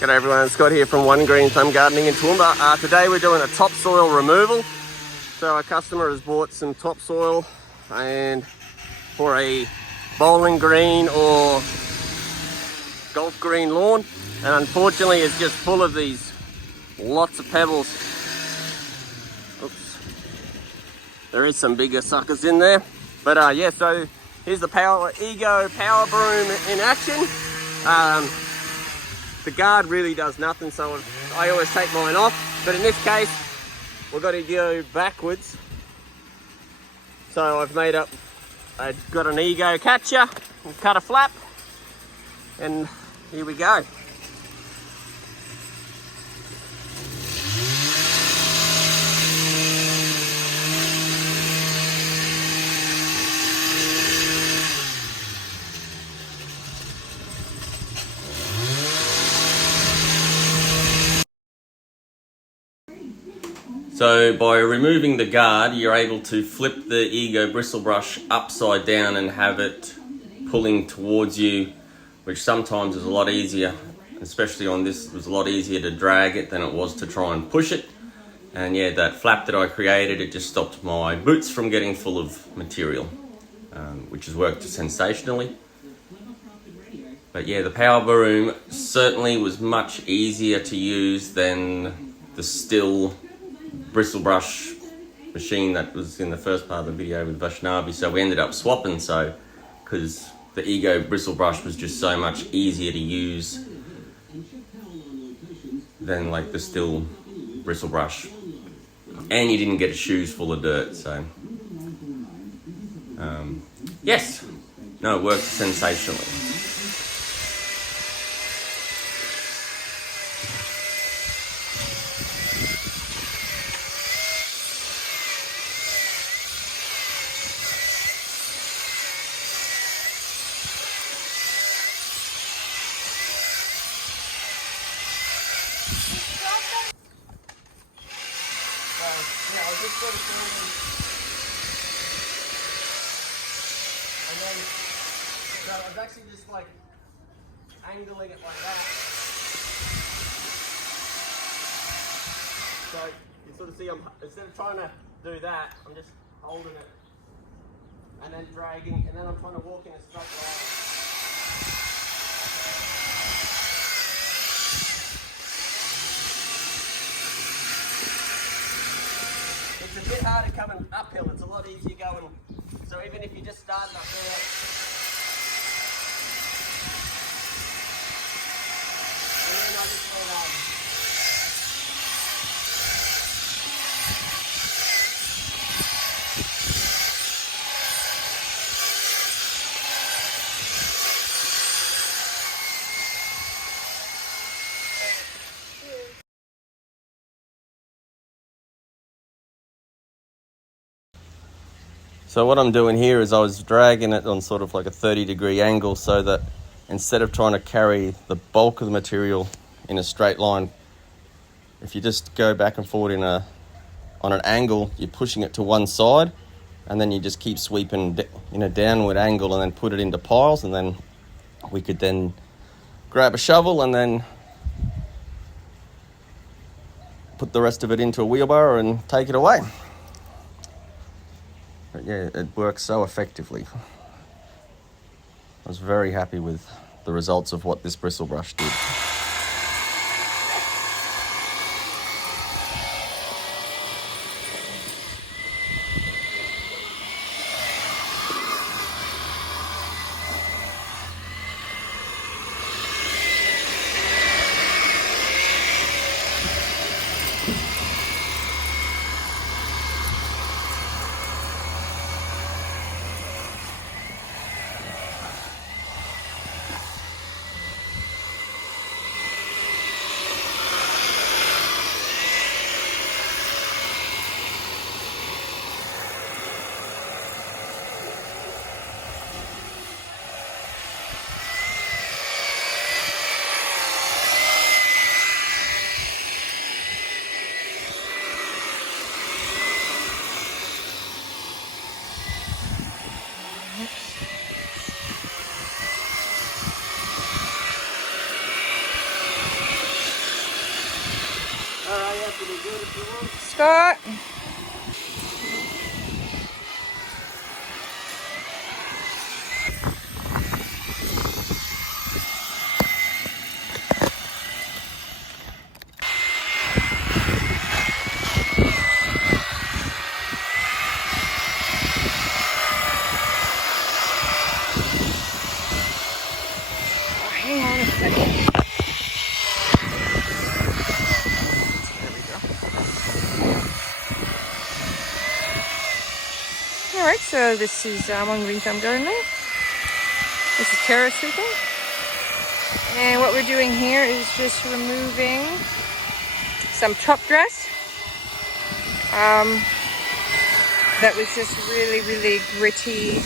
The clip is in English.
G'day everyone, Scott here from One Green Thumb Gardening in Toowoomba. Today we're doing a topsoil removal. So our customer has bought some topsoil and for a bowling green or golf green lawn, and unfortunately it's just full of these lots of pebbles. Oops. There is some bigger suckers in there, but yeah, so here's the Ego Power Broom in action. The guard really does nothing, so I always take mine off, but in this case we've got to go backwards. So I've got an Ego catcher and cut a flap, and here we go. So by removing the guard, you're able to flip the Ego bristle brush upside down and have it pulling towards you, which sometimes is a lot easier, especially on this. It was a lot easier to drag it than it was to try and push it. And yeah, that flap that I created, it just stopped my boots from getting full of material, which has worked sensationally. But yeah, the Power Broom certainly was much easier to use than the still bristle brush machine that was in the first part of the video with Vaishnavi. So we ended up swapping, so because the Ego bristle brush was just so much easier to use than like the still bristle brush, and you didn't get your shoes full of dirt. So yes, no, it worked sensationally. Yeah, I was just sort of feeling, and then so I was actually just like angling it like that. So you sort of see, instead of trying to do that, I'm just holding it and then dragging, and then I'm trying to walk in a straight line. It's a bit harder coming uphill, it's a lot easier going, so even if you're just starting up there, and then I just So what I'm doing here is I was dragging it on sort of like a 30-degree angle, so that instead of trying to carry the bulk of the material in a straight line, if you just go back and forward on an angle, you're pushing it to one side, and then you just keep sweeping in a downward angle and then put it into piles, and then we could then grab a shovel and then put the rest of it into a wheelbarrow and take it away. But yeah, it works so effectively. I was very happy with the results of what this bristle brush did. Scott. Hang on a second. There we go. Alright, so this is one green thumb gardener. This is terrace sweeping. And what we're doing here is just removing some top dress. That was just really, really gritty.